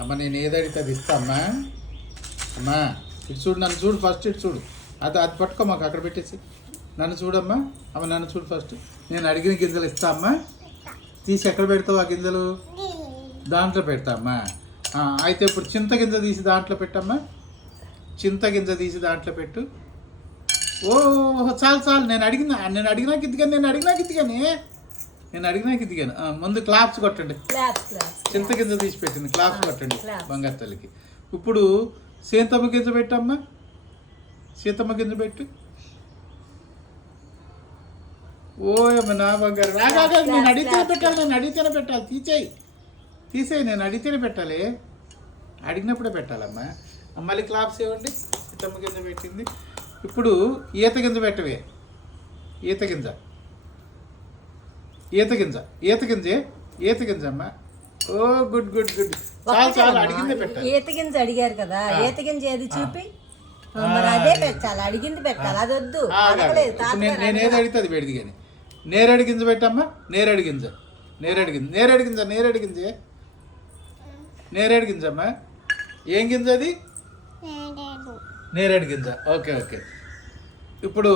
అమ్మ నేను ఏదడితే అది ఇస్తా అమ్మా. అమ్మా ఇటు చూడు నన్ను చూడు ఫస్ట్ ఇటు చూడు. అది అది పట్టుకో మాకు అక్కడ పెట్టేసి. నన్ను చూడమ్మా. అమ్మ నన్ను చూడు ఫస్ట్ నేను అడిగిన గింజలు ఇస్తా అమ్మా. తీసి ఎక్కడ పెడతావు ఆ గింజలు? దాంట్లో పెడతా అమ్మా. అయితే ఇప్పుడు చింత గింజ తీసి దాంట్లో పెట్టమ్మా. చింత గింజ తీసి దాంట్లో పెట్టు. ఓ చాలు చాలు. నేను అడిగిన నేను అడిగినా గిద్దిగా నేను అడిగినా గిద్దిగానే నేను అడిగినా గిద్దిగాను ఆ, ముందు క్లాప్స్ కొట్టండి. చింత గింజ తీసి పెట్టింది క్లాప్స్ కొట్టండి. బంగారు తల్లికి. ఇప్పుడు సీతమ్మ గింజ పెట్టమ్మా. సీతమ్మ గింజ పెట్టు. ఓయమ్మ నా బంగారు. రా, రా, రా, నేను అడిగితేనే పెట్టాలి నేను అడిగితేనే పెట్టాలి. తీసేయి. తీసేయి నేను అడిగితేనే పెట్టాలి. అడిగినప్పుడే పెట్టాలమ్మా. మళ్ళీ క్లాప్స్ ఇవ్వండి. సీతమ్మ గింజ పెట్టింది. ఇప్పుడు ఈత గింజ పెట్టవే. ఈత గింజ. ఈత గింజ ఈత గింజే ఈత గింజ అమ్మా. ఓ గుడ్ గుడ్ గుడ్. చాలు చాలు అడిగిందే పెట్టాలి. ఈత గింజ అడిగారు కదా ఈత గింజ ఏది చూపి? మరి అదే పెట్టాలి అడిగింది పెట్టాలి అది వద్దు నేను ఏది అడిగితే అది పెడిది కానీ. నేరేడు గింజ పెట్టమ్మా నేరేడు గింజ నేరేడు గింజ నేరేడు గింజ నేరేడు గింజే. నేరేడు గింజ అమ్మా. ఏం గింజ అది? నేరేడు గింజ. Okay okay. ఇప్పుడు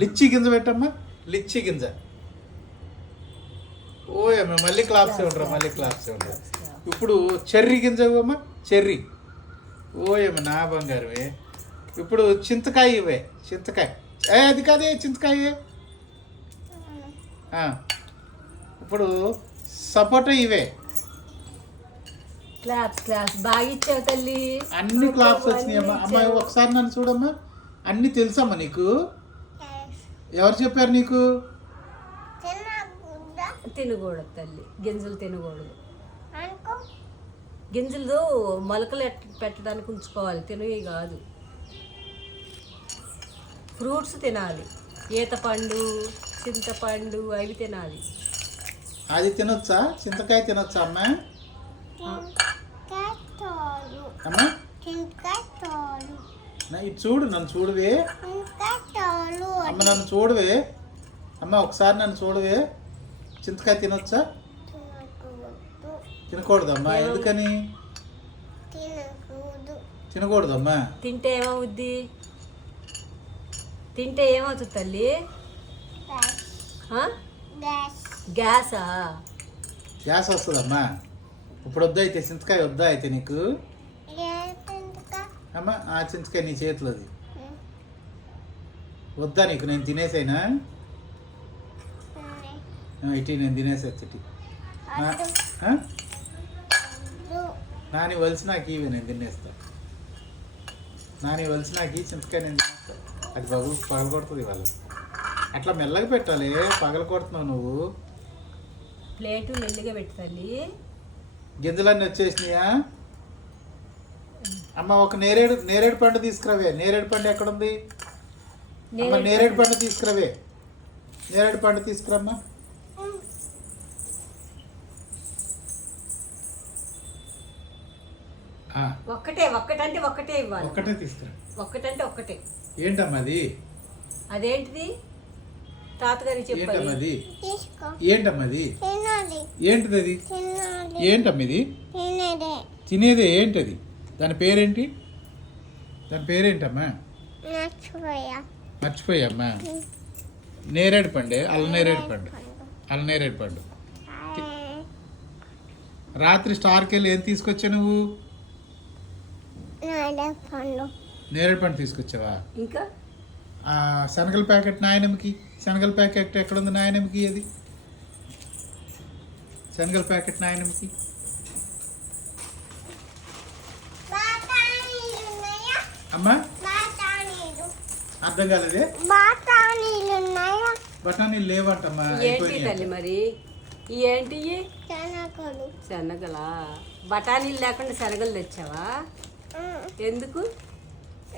లిచ్చి గింజ పెట్టమ్మా. లిచ్చి గింజ. ఓయమ్మ మళ్ళీ క్లాప్స్ ఉంటారా మళ్ళీ క్లాప్స్ ఉంటారు ఇప్పుడు చెర్రీ గింజ ఇవ్వమ్మా చెర్రీ. ఓయమ్మ నా బంగారమే. ఇప్పుడు చింతకాయ ఇవే చింతకాయ. ఏ అది కాదే చింతకాయ. ఇప్పుడు సపోటా ఇవే. Claps claps. బాగా ఇచ్చావు తల్లి. అన్ని క్లాప్స్ వచ్చినాయి అమ్మా అమ్మాయి ఒకసారి నన్ను చూడమ్మా. అన్ని తెలుసమ్మా నీకు? ఎవరు చెప్పారు నీకు? తినకూడదు? తల్లి. గింజలు తినకూడదు. గింజలు మొలకలు ఎట్- పెట్టడానికి ఉంచుకోవాలి. తినవి కాదు. ఫ్రూట్స్ తినాలి. ఈత పండు చింతపండు అవి తినాలి. అది తినొచ్చా? చింతకాయ తినొచ్చా అమ్మా? అమ్మా? నా ఇది చూడు నన్ను చూడవే. అమ్మ నన్ను చూడవే. అమ్మ ఒకసారి నన్ను చూడవే. చింతకాయ తినొచ్చా? తినకూడదమ్మా ఎందుకని? తినకూడదమ్మా. తింటే ఏమవుద్ది? తింటే ఏమవుతుంది తల్లి? గ్యాసా గ్యాస్ వస్తుందమ్మా. ఇప్పుడు వద్దా అయితే? చింతకాయ వద్దా అయితే నీకు? అమ్మ ఆ చింతకాయ నీ చేతిలోది. వద్దా నీకు నేను తినేసేనా? ఆ, ఇటీ నేను ఆ? నాని వలిసి నాకు ఇవి నేను తినేస్తా. నాని వలిసి నాకు ఈ చింతకాయ నేను తినేస్తా. అది పగలు పగల కొడుతుంది వాళ్ళు అట్లా మెల్లగా పెట్టాలి పగల కొడుతున్నావు నువ్వు. ప్లేటు మెల్లిగా పెట్టు తల్లి. గింజలన్నీ వచ్చేసినాయా? అమ్మ ఒక నేరేడు నేరేడు పండు తీసుకురావే. నేరేడు పండు ఎక్కడుంది? అమ్మ నేరేడు పండు. తీసుకురావే. నేరేడు పండు తీసుకురమ్మా. ఆ, ఒక్కటే ఒక్కటంటే ఒక్కటే ఇవ్వాలి. ఒక్కటే తీసుకురా. ఒక్కటంటే ఒక్కటే. ఏంటమ్మా అది? అదేంటిది? తాతగారికి చెప్పాలి. ఏంటమ్మా అది? ఏంటమ్మా అది? ఏంటిది అది? ఏంటమ్మా ఇది? తినేదే ఏంటది? దాని పేరేంటి? దాని పేరేంటమ్మా? మర్చిపోయమ్మా? నేరేడు పండే అల్ల నేరేడు పండు. అల్ల నేరేడు పండు. రాత్రి స్టార్కి వెళ్ళి ఏం తీసుకొచ్చా నువ్వు? నేరేడు పండు తీసుకొచ్చావా? ఇంకా? ఆ శనగల ప్యాకెట్ నాయనమ్మకి. శనగల ప్యాకెట్ ఎక్కడుంది నాయనమ్మకి అది? శనగల ప్యాకెట్ నాయనమ్మకి. అమ్మా? అర్థం కాలేదే? బఠానీలు లేవంటమ్మా ఏంటి అయిపోయినాయి తల్లి మరి? ఈ ఏంటి? శనగలా. బఠానీలు లేకుండా శనగలు తెచ్చావా? ఎందుకు?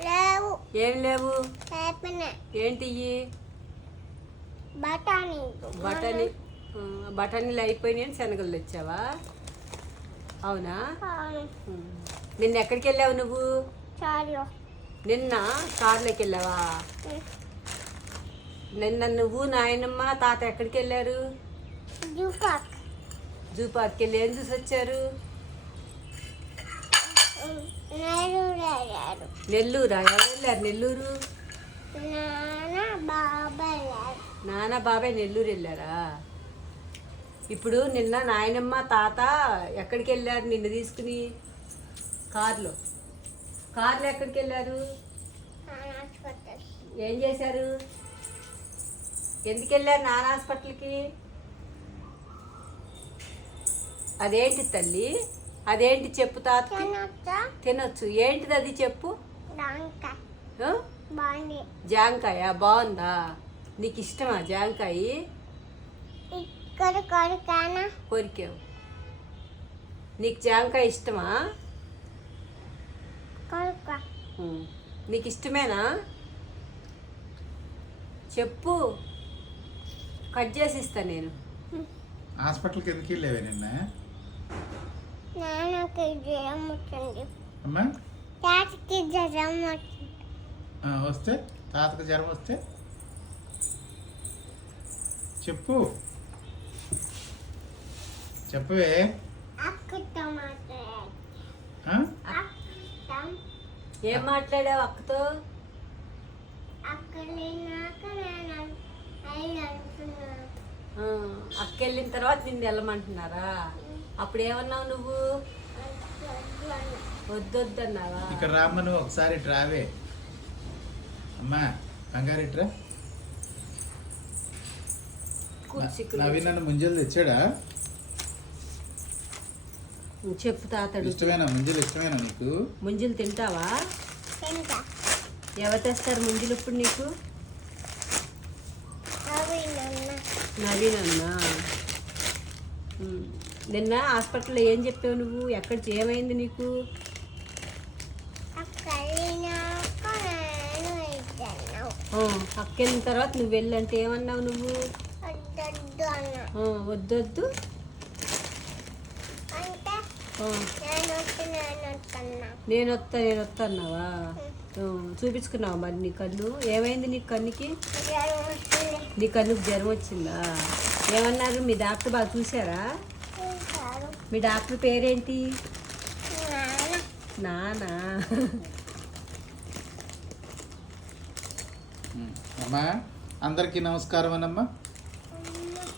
లేవు. ఏం లేవు? ఏంటి? బఠానీ బఠానీ బఠానీలు అయిపోయినాయి అని శనగలు తెచ్చావా? అవునా. నిన్న ఎక్కడికి వెళ్ళావు నువ్వు? చాలు నిన్న కారులోకి వెళ్ళావా నిన్న నువ్వు నాయనమ్మ తాత ఎక్కడికి వెళ్ళారు? Zoo park. వెళ్ళి ఏం చూసి వచ్చారు? నెల్లూరా ఎవరు వెళ్ళారు నెల్లూరు? నాన్న బాబాయ్ నెల్లూరు వెళ్ళారా? ఇప్పుడు నిన్న నాయనమ్మ తాత ఎక్కడికి వెళ్ళారు నిన్ను తీసుకుని? కారులో. కార్లో ఎక్కడికి వెళ్ళారు ఏం చేశారు? ఎందుకు వెళ్ళారు నాన్న హాస్పిటల్కి? అదేంటి తల్లి? అదేంటి చెప్పు తాతకి? తినొచ్చా. ఏంటిది అది చెప్పు? జాంకాయ? బాగుందా? నీకు ఇష్టమా జాంకాయ? కోరికావు. నీకు జాంకాయ ఇష్టమా. నీకు ఇష్టమేనా చెప్పు. కట్ చేసి ఇస్తా నేను. హాస్పిటల్కి ఎందుకు వెళ్ళేవే నిన్న? నాన్నకి జ్వరం వచ్చింది. అమ్మా? తాతకి జ్వరం వచ్చింది. వస్తే? తాతకు జ్వరం వస్తే? చెప్పు. చెప్పవే. అక్కతో ఏం మాట్లాడావు అక్కతో? అక్క వెళ్ళిన తర్వాత నిన్ను వెళ్ళమంటున్నారా? అప్పుడు ఏమన్నావు నువ్వు? వద్దొద్దన్నావా? ఇక్కడ రామ్మ నువ్వు ఒకసారి ట్రావే. అమ్మా బంగారెట్రా కూర్చి నవీన్ నన్ను ముంజలు తెచ్చాడా? చెప్పు తాతడు. ఇష్టమేనా? ముంజలు ఇష్టమేనా నీకు? ముంజులు తింటావా? తింటా. ఎవరు తెస్తారు ముంజులు ఇప్పుడు నీకు? నవీన్ అన్నా. నిన్న హాస్పిటల్లో ఏం చెప్పావు నువ్వు? ఎక్కడ ఏమైంది నీకు? అక్క వెళ్ళిన. తర్వాత నువ్వు వెళ్ళంటే ఏమన్నావు నువ్వు? వద్దొద్దు అన్న ఆ, వద్దొద్దు అంటే ఆ, నేను వస్తా నేను వస్తా అన్నావా చూపించుకున్నావా మరి నీ కన్ను? ఏమైంది నీ కన్నుకి? నీ కన్నుకు జ్వరం వచ్చిందా ఏమన్నారు? మీ డాక్టర్ బాగా చూసారా చూశారు. మీ డాక్టర్ పేరేంటి? నానా. అమ్మా అందరికీ నమస్కారం అనమ్మా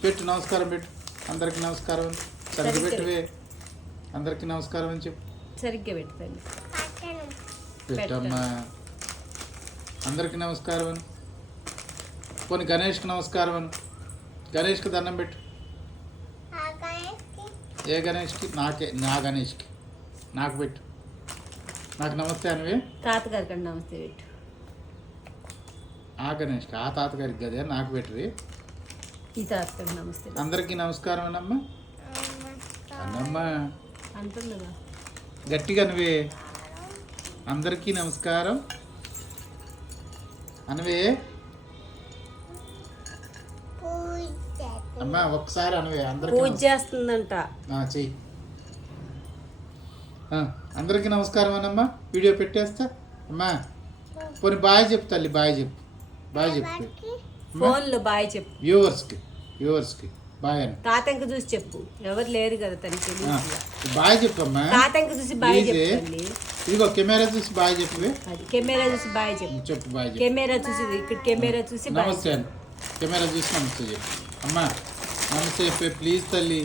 పెట్టు నమస్కారం పెట్టు. అందరికీ నమస్కారం. సరిగ్గా పెట్టువే అందరికీ నమస్కారం అని చెప్పు. సరిగ్గా పట్టణం పెట్టమ్మా. అందరికీ నమస్కారం అని. పోనీ గణేష్కి నమస్కారం అని. గణేష్కి దండం పెట్టు. ఏ గణేష్కి? నాకే నా గణేష్కి. నాకు పెట్టు. నాకు నమస్తే అనివే. తాతగారి కంటే నమస్తే పెట్టు. ఆ గణేష్కి ఆ తాతగారికి కదే నాకు పెట్టువి ఈ తాతగారికి నమస్తే. పెట్టు. అందరికీ నమస్కారం అనమ్మా అన్నమ్మా. గట్టిగా నువ్వే అందరికీ నమస్కారం. అనవే. అమ్మా ఒకసారి అనవే అందరికీ పూజ చేస్తుందంట. ఆ, చెయ్యి. ఆ, అందరికీ నమస్కారం అన్నమ్మా వీడియో పెట్టేస్తా. అమ్మా పోనీ బాయ్ చెప్పు తల్లి బాయ్ చెప్పు బాయ్ చెప్పు. ఫోన్లో బాయ్ చెప్పు. వ్యూవర్స్కి వ్యూవర్స్కి. బాయ్ తాతంక చూసి చెప్పు. ఎవరు లేరు కదా తనకి బాయ్ చెప్పమ్మా. తాతంక చూసి బాయ్ ప్లీజ్ చెప్పు తల్లి ఇదిగో కెమెరా చూసి బాయ్ చెప్పు. కెమెరా చూసి బాయ్ చెప్పు. చెప్పు బాయ్ కెమెరా చూసి ఇక్కడ కెమెరా చూసి నమస్తే కెమెరా చూసి నమస్తే చెప్పు. అమ్మా నమస్తే చెప్పే ప్లీజ్ తల్లి.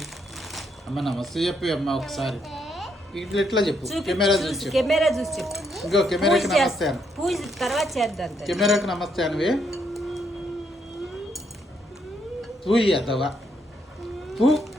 అమ్మ నమస్తే చెప్పే అమ్మా ఒకసారి. ఇట్లా ఎట్లా చెప్పు? చూపి కెమెరా చూసి కెమెరా చూసి చెప్పు. ఇంకో కెమెరాకి నమస్తే అను. పూజ తర్వాత చేద్దాం. కెమెరాకి నమస్తే అనివే. పూయి అత్తవా 어?